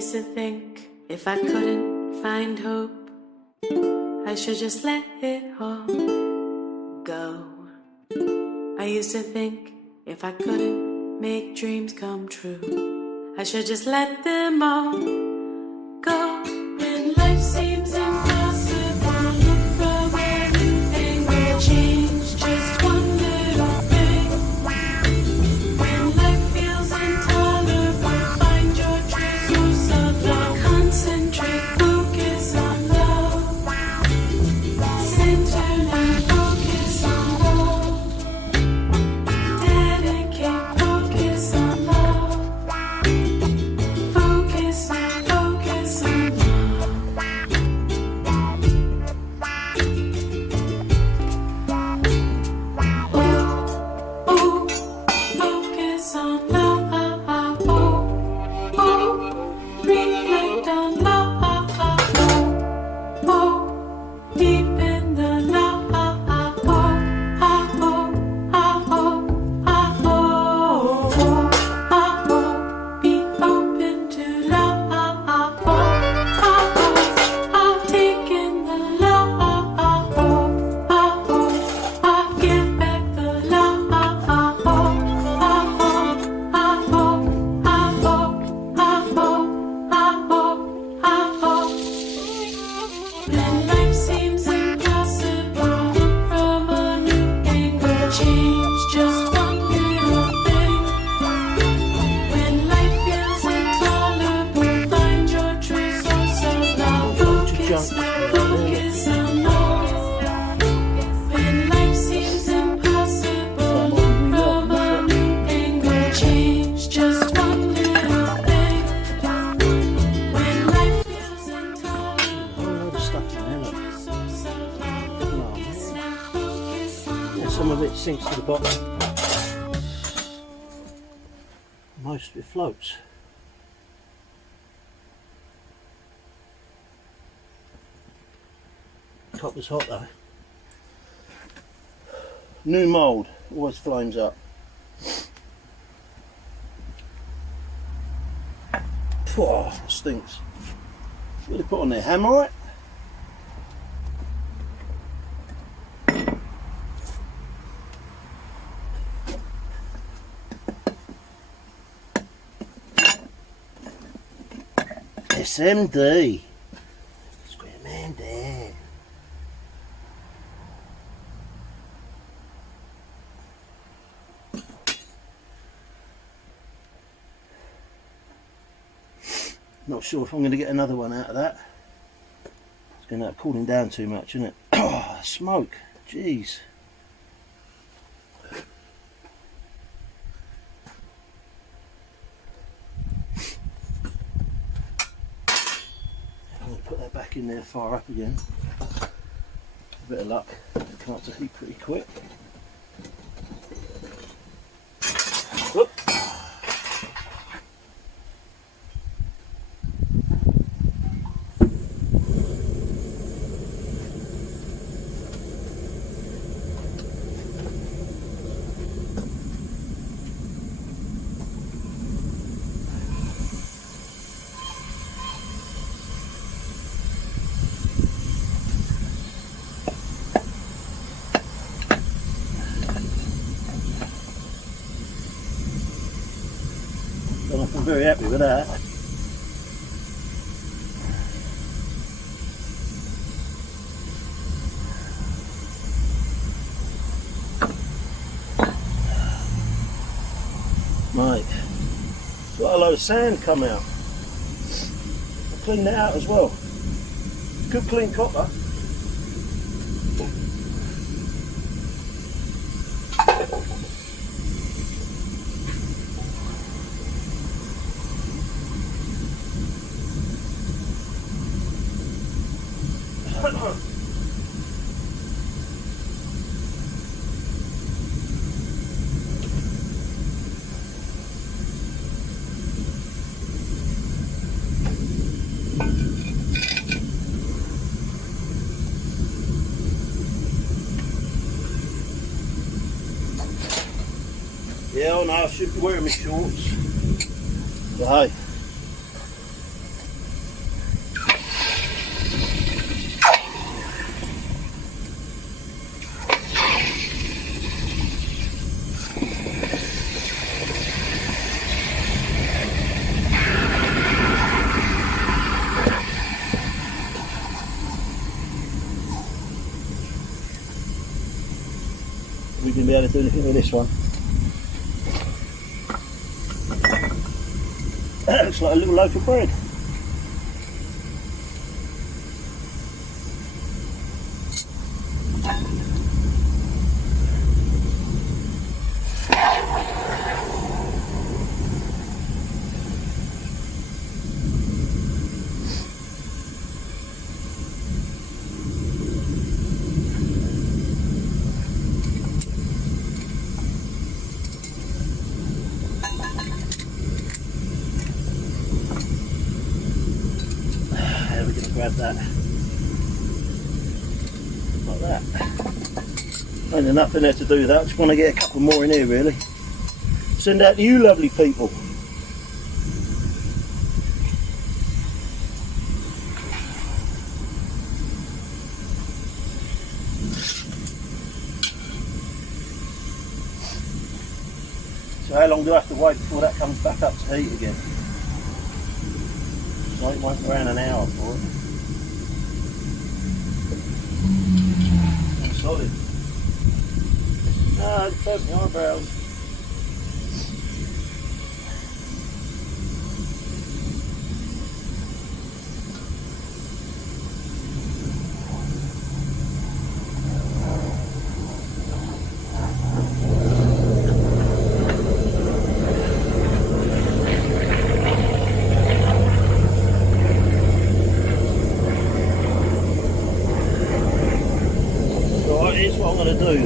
used to think if I couldn't find hope, I should just let it all go. I used to think if I couldn't make dreams come true, I should just let them all go. When life seems impossible, look from everything will change. Just one little thing. When life feels intolerable, find your true source of love. Concentrate, focus on love. Center and focus on love. Dedicate, focus on love. Focus on love. Oh, oh, focus on love. Oh, oh, reflect on love. Oh, oh, deep in the love. Oh, oh, oh, oh, oh, oh, oh, be open to love. Oh, oh, oh, take in the love. Oh, oh, oh, give back the love. Oh, oh, oh, when life seems impossible, look from a new angle. Change just one little thing. When life feels intolerable, find your true source of love. Focus on love. When life seems impossible, look from a new angle. Change just one little thing. When life feels intolerable, All the stuff in there, look. true source of love. Focus on Yeah, some of it sinks to the bottom. Most of it floats. Copper's hot though. New mould always flames up. Oh, stinks. What do they put on there? Hammerite? SMD. Square man down. Not sure if I'm going to get another one out of that. It's going to end up cooling down too much, isn't it? Oh, smoke. Jeez. I'm going to put that back in there, fire up again. A bit of luck. It'll come up to heat pretty quick. Whoop. And I'm very happy with that. Mate, got a load of sand come out. I cleaned that out as well. Good clean copper. Yeah, I know I should be wearing my shorts. But hey, going to be able to do anything with this one. That looks like a little loaf of bread. We're going to grab that like that. Ain't enough in there to do that. I just want to get a couple more in here really. Send out to you lovely people. So how long do I have to wait before that comes back up to heat again? Like it won't around an hour for it. I'm solid. No, it's hurt my eyebrows. Here's what I'm going to do.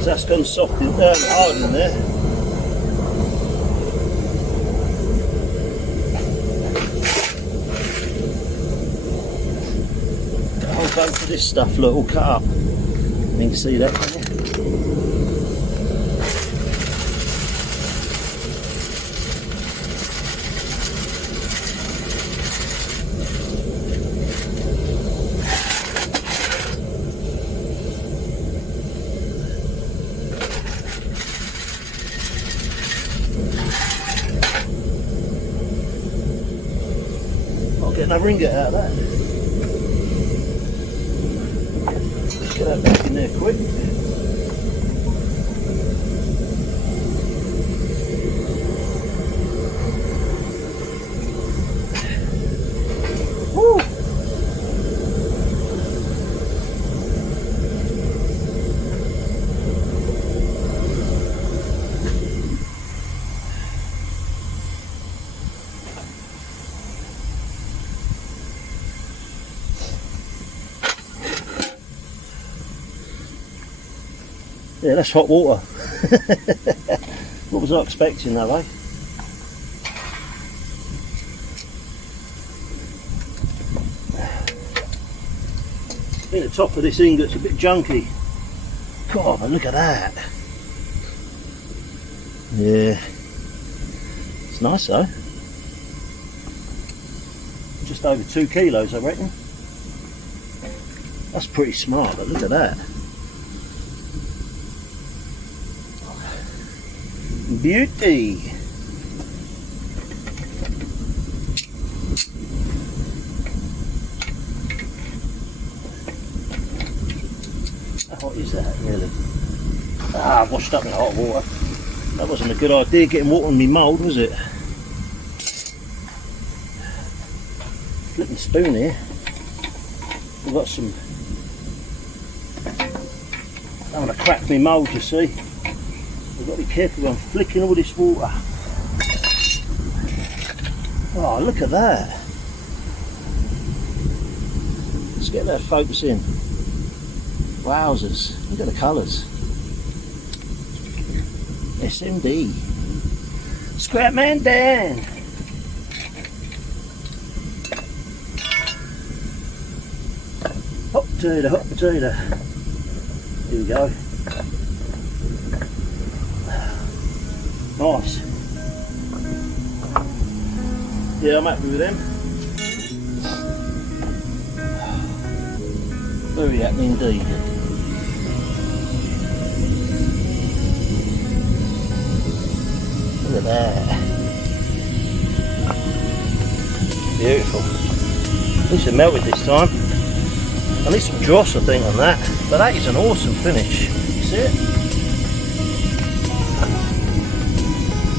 So that's gone soft in there, hard in there. I'll go for this stuff, look, all cut up. You can see that, can you? Get another ingot out of that. Get that back in there quick. Woo! Yeah, that's hot water. What was I expecting though, eh? I think the top of this ingot's a bit junky. God, but look at that. Yeah. It's nice though. Just over 2 kilos, I reckon. That's pretty smart, but look at that. Beauty. How hot is that really? Ah, I've washed up in hot water. That wasn't a good idea getting water on my mould, was it? Flipping spoon here. We've got some. I want to crack my mould, you see. I've got to be careful, I'm flicking all this water. Oh, look at that. Let's get that focus in. Wowzers, look at the colours. SMD. Scrap man Dan. Hot potato, hot potato. Here we go. Nice. Yeah, I'm happy with them. Very happy indeed. Look at that. Beautiful. At least it melted this time. I need some dross, I think, on that. But that is an awesome finish. That's it.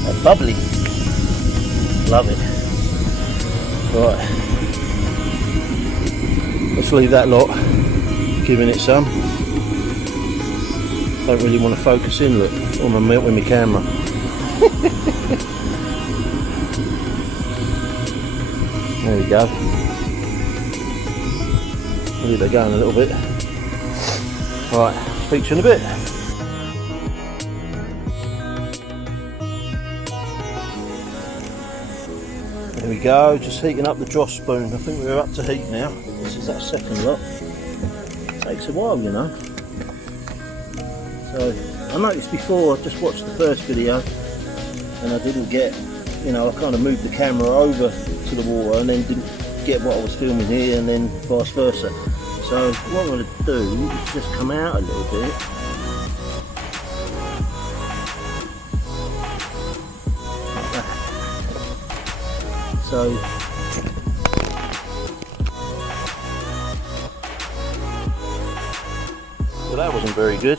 That's bubbly. Love it. Right. Let's leave that lot. Giving it some. Don't really want to focus in, look. I'm gonna melt with my camera. There we go. Leave that going a little bit. Right, speak to you in a bit. There we go, just heating up the Joss spoon. I think we're up to heat now. This is that second lot. Takes a while, you know. So, I noticed before, I just watched the first video and I didn't get, you know, I kind of moved the camera over to the water and then didn't get what I was filming here and then vice versa. So what I'm going to do is just come out a little bit. Like that. So well, that wasn't very good.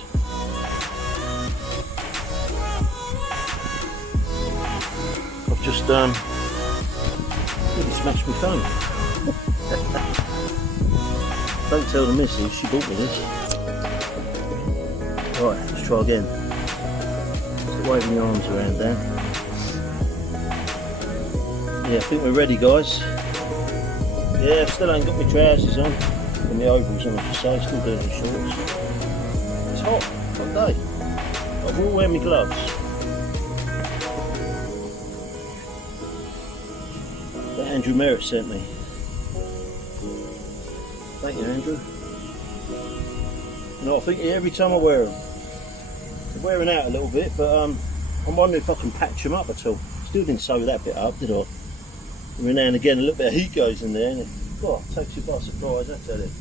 I've just really smashed my phone. Don't tell the missus, she bought me this. Right, let's try again. Stop waving your arms around there. Yeah, I think we're ready, guys. Yeah, still ain't got my trousers on. And my overalls on, I should say, still doing the shorts. It's hot, hot day. I will wear my gloves. That Andrew Merritt sent me. Thank you, Andrew. You know, I think every time I wear them, they're wearing out a little bit, but I'm wondering if I can patch them up at all. Still didn't sew that bit up, did I? Every now and again, a little bit of heat goes in there, and it takes you by surprise, I tell you.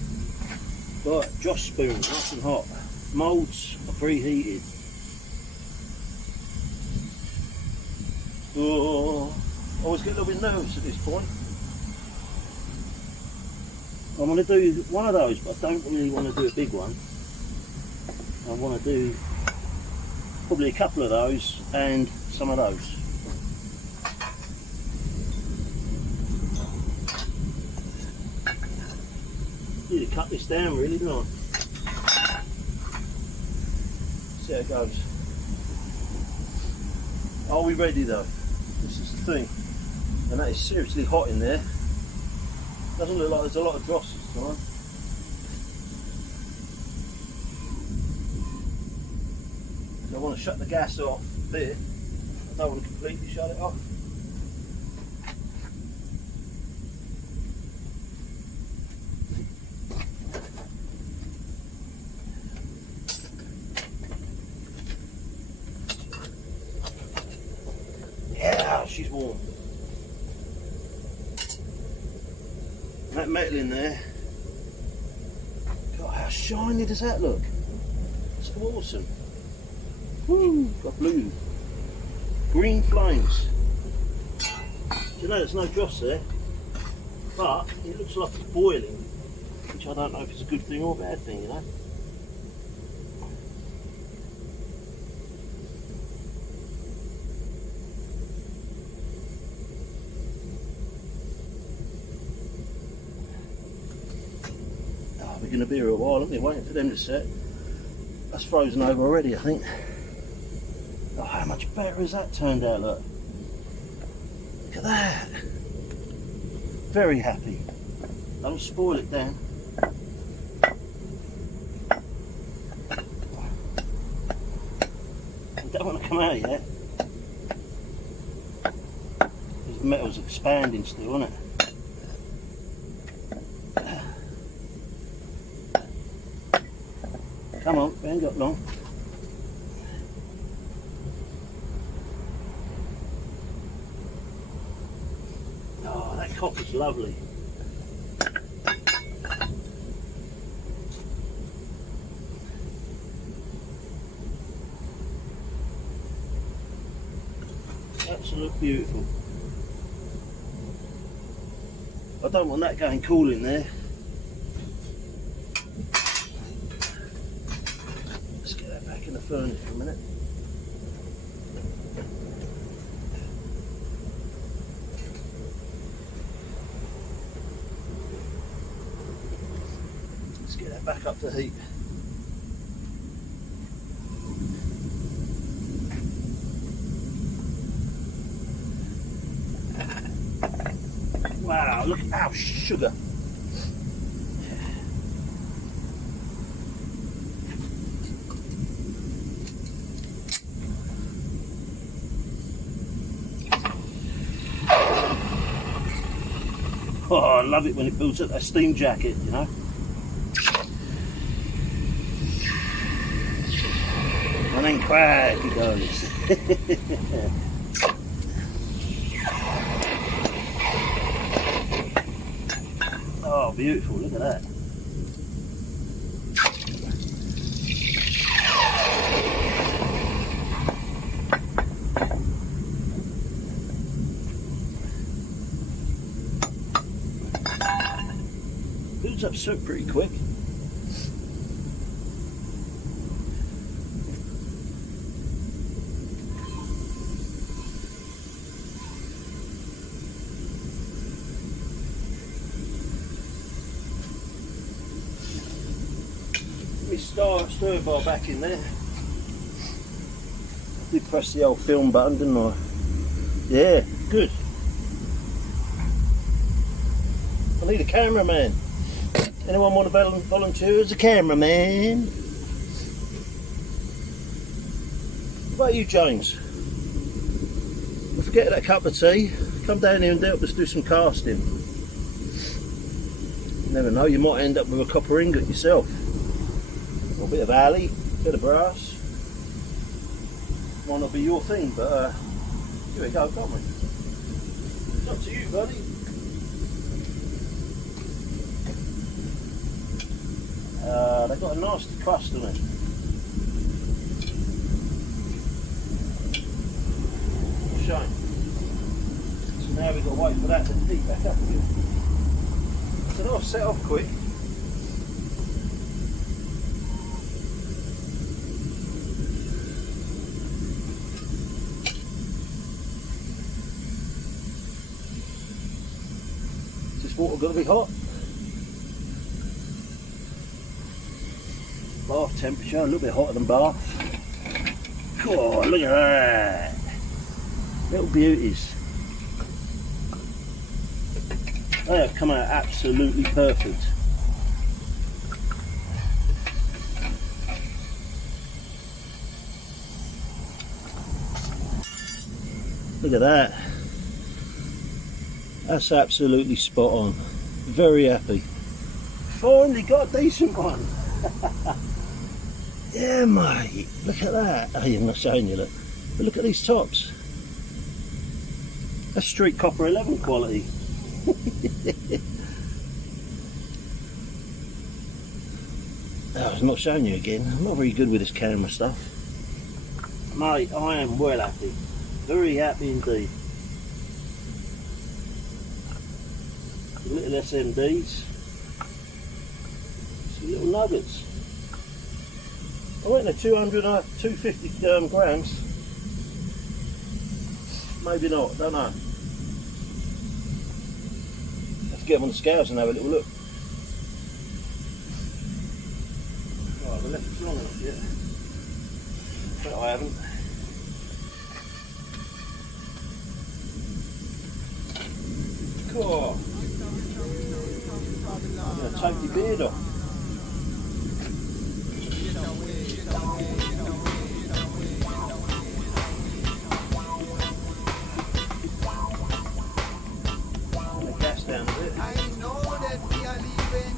Right, Joss spoon, nice and hot. Moulds are preheated. Oh, I always get a little bit nervous at this point. I'm going to do one of those, but I don't really want to do a big one. I want to do probably a couple of those and some of those. Need to cut this down really, don't I? See how it goes. Are we ready though? This is the thing. And that is seriously hot in there. Doesn't look like there's a lot of dross this time. So I want to shut the gas off a bit. I don't want to completely shut it off. Yeah, she's warm. That metal in there, God, how shiny does that look? It's awesome. Woo, got blue, green flames. You know, there's no dross there, but it looks like it's boiling, which I don't know if it's a good thing or a bad thing, you know. We're going to be here a while, aren't we? Waiting for them to set. That's frozen over already, I think. Oh, how much better has that turned out, look. Look at that. Very happy. Don't spoil it, Dan. It don't want to come out yet. The metal's expanding still, isn't it? Come on, we ain't got long. Oh, that copper's lovely. Absolutely beautiful. I don't want that going cool in there. furnace for a minute. Let's get that back up to heat. Wow, look, ow, sugar. Oh, I love it when it builds up that steam jacket, you know. And then crack it goes. Oh, beautiful, look at that. Builds up soot pretty quick. Stir bar back in there. I did press the old film button, didn't I? Yeah, good. I need a cameraman. Anyone want to volunteer as a cameraman? What about you, James? Don't forget that cup of tea. Come down here and help us do some casting. You never know, you might end up with a copper ingot yourself. A bit of alley, a bit of brass. Might not be your thing, but here we go, can't we? It's up to you, buddy. They've got a nasty crust on it. Shame. So now we've got to wait for that to heat back up again. So now I'll set off quick. Water got to be hot. Bath temperature, a little bit hotter than bath. God, look at that. Little beauties. They have come out absolutely perfect. Look at that. That's absolutely spot on. Very happy. Finally got a decent one. Yeah, mate. Look at that. Oh, I'm not showing you, look. But look at these tops. That's street copper 11 quality. Oh, I'm not showing you again. I'm not very good with this camera stuff. Mate, I am well happy. Very happy indeed. Little SMDs, some little nuggets. I went to 250 grams. Maybe not, don't know. Have to get them on the scales and have a little look. Right, the left is long enough yet. But I haven't. Cool. I'm going to take your beard off. Turn the gas down a bit. I know that we are leaving.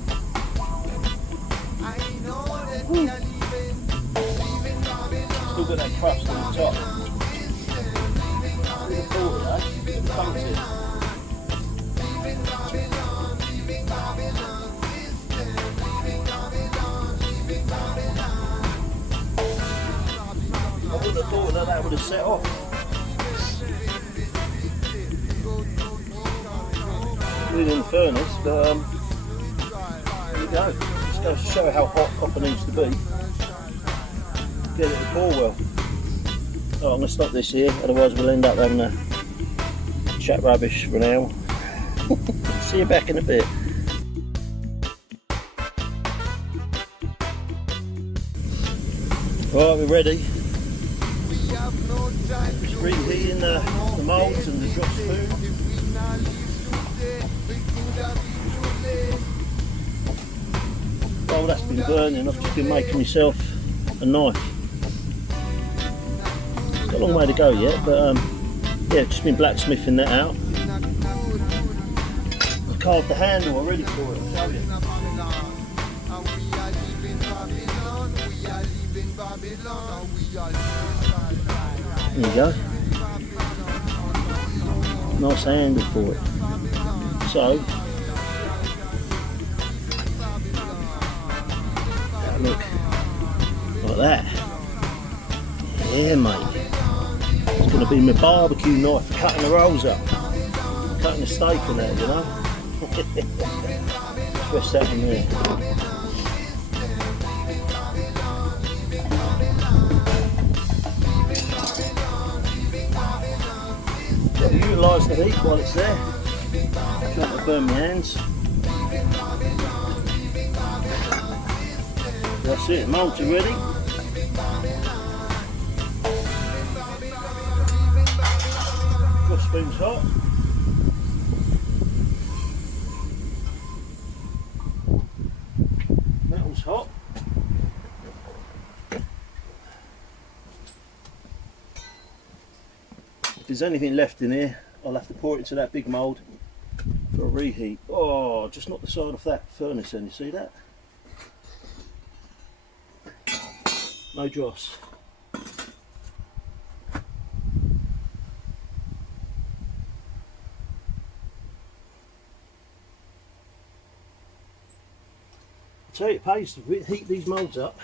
I know that we are leaving. Still got that crust on the top. Look at the funky, eh? I would have thought that would have set off. Really in the furnace, but here we go. Just goes to show how hot copper needs to be. get it to pour well. Oh, I'm going to stop this here, otherwise we'll end up having a chat rubbish for an hour. See you back in a bit. Right, we're ready. Just reheating the moulds and the drop spoon. While that's been burning, I've just been making myself a knife. It's got a long way to go yet, but yeah, just been blacksmithing that out. I carved the handle already for it, I'll show you. There you go. Nice handle for it. So, look, like that. Yeah, mate. It's going to be my barbecue knife for cutting the rolls up. Cutting the steak and that, you know. Press that in there. Got to utilise the heat while it's there. Try not to burn my hands. That's it, moulds are ready. Cross spoon's hot. Metal's hot. If there's anything left in here, I'll have to pour it into that big mould for a reheat. Oh, just knocked the side off that furnace then, you see that? No dross. I tell you, it pays to heat these moulds up.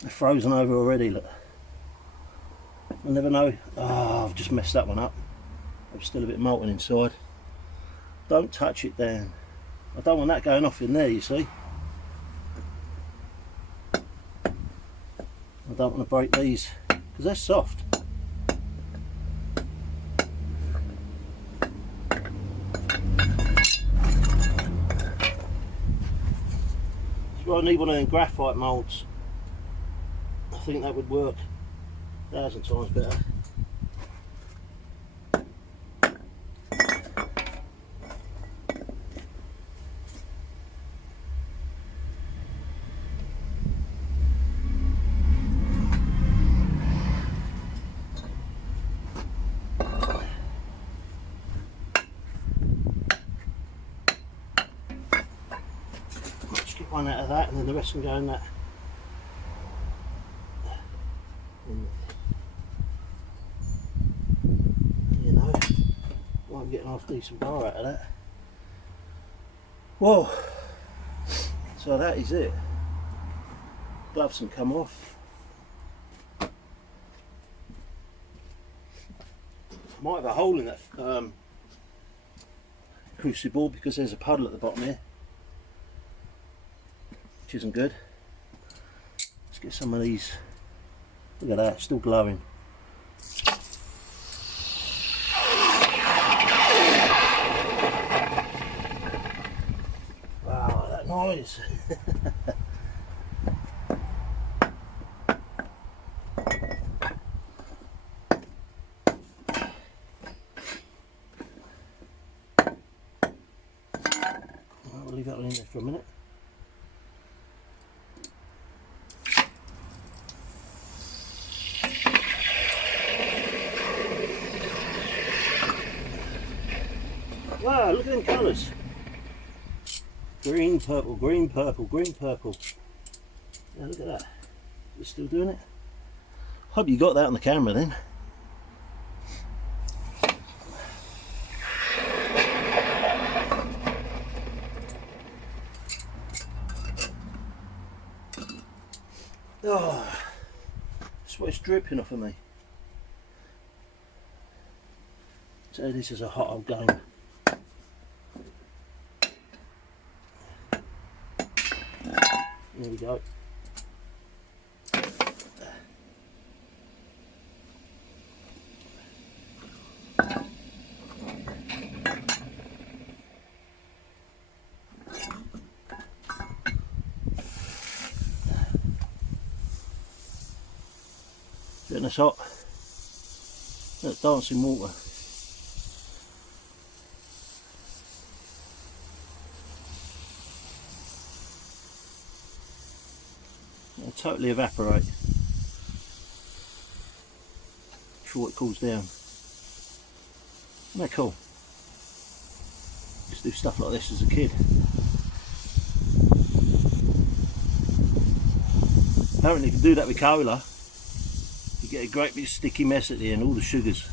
They're frozen over already, look. I never know. Oh, I've just messed that one up. There's still a bit molten inside. Don't touch it down. I don't want that going off in there, you see. I don't want to break these because they're soft. So I need one of them graphite moulds. I think that would work 1,000 times better. Just get one out of that and then the rest can go in that. You know, I'm getting half decent bar out of that. Whoa! So that is it. Gloves can come off. Might have a hole in that crucible because there's a puddle at the bottom here, which isn't good. Let's get some of these. Look at that, still glowing. Wow, that noise. I'll leave that one in there for a minute. Wow, look at them colours. Green, purple, green, purple, green, purple. Yeah, look at that. We're still doing it. Hope you got that on the camera then. Oh, that's what it's dripping off of me. So this is a hot old game. There we go. Getting us hot. That's dancing water. It'll totally evaporate before it cools down. Isn't that cool? Used to do stuff like this as a kid. Apparently if you do that with cola, you get a great big sticky mess at the end, all the sugars.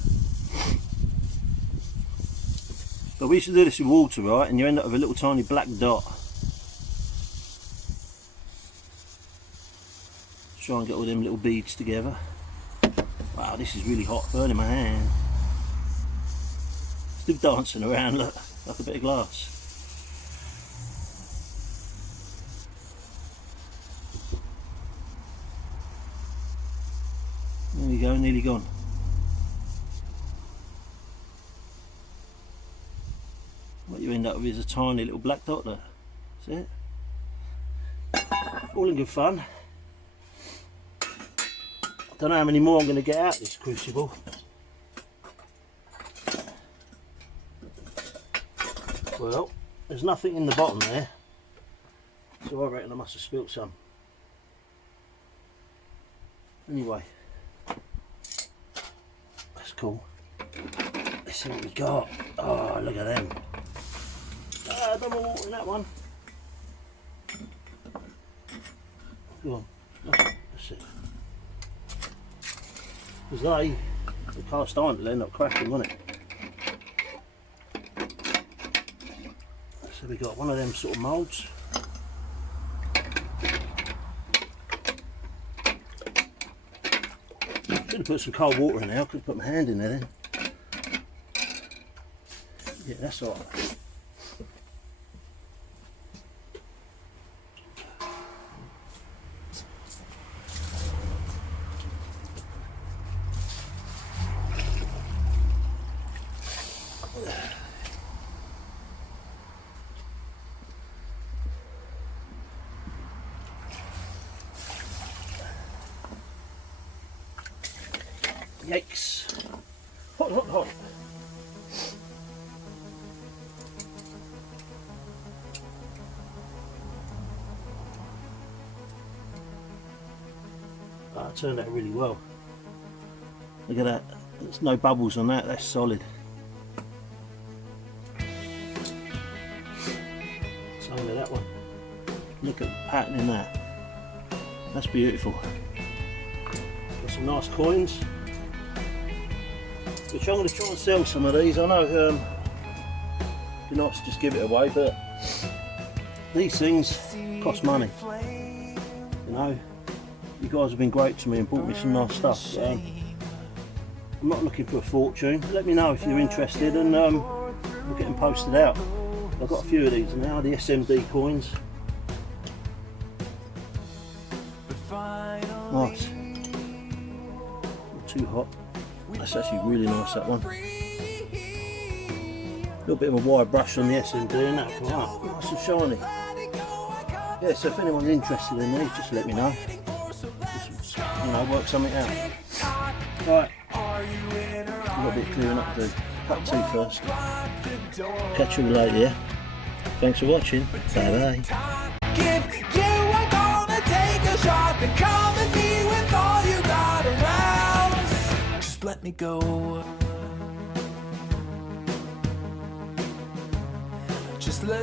But we used to do this with water, right, and you end up with a little tiny black dot. Try and get all them little beads together. Wow, this is really hot, burning my hand. Still dancing around, look, like a bit of glass. There we go, nearly gone. What you end up with is a tiny little black dot there. See it? All in good fun. Don't know how many more I'm going to get out of this crucible. Well, there's nothing in the bottom there, so I reckon I must have spilt some. Anyway, that's cool. Let's see what we got. Oh, look at them. Ah, no more water in that one. Go on, let's see. Because the cast iron will end up cracking, won't it? So we got one of them sort of moulds. Should have put some cold water in there. I could have put my hand in there then. Yeah, that's all right. Yikes. Hot, hot, hot. That turned out really well. Look at that. There's no bubbles on that. That's solid. Same with that one. Look at the pattern in that. That's beautiful. Got some nice coins. Which I'm going to try and sell some of these. I know it'd be nice to just give it away, but these things cost money. You know, you guys have been great to me and bought me some nice stuff. I'm not looking for a fortune. Let me know if you're interested, and we'll get them posted out. I've got a few of these now, the SMD coins. Nice. Not too hot. That's actually really nice, that one. A little bit of a wire brush on the SMD and that'll come up. Nice and shiny. Yeah, so if anyone's interested in these, just let me know. Just, you know, work something out. Right, we've got a bit of clearing up to do. Cup tea first. Catch you all later, yeah? Thanks for watching. Bye bye. Let me go. Just let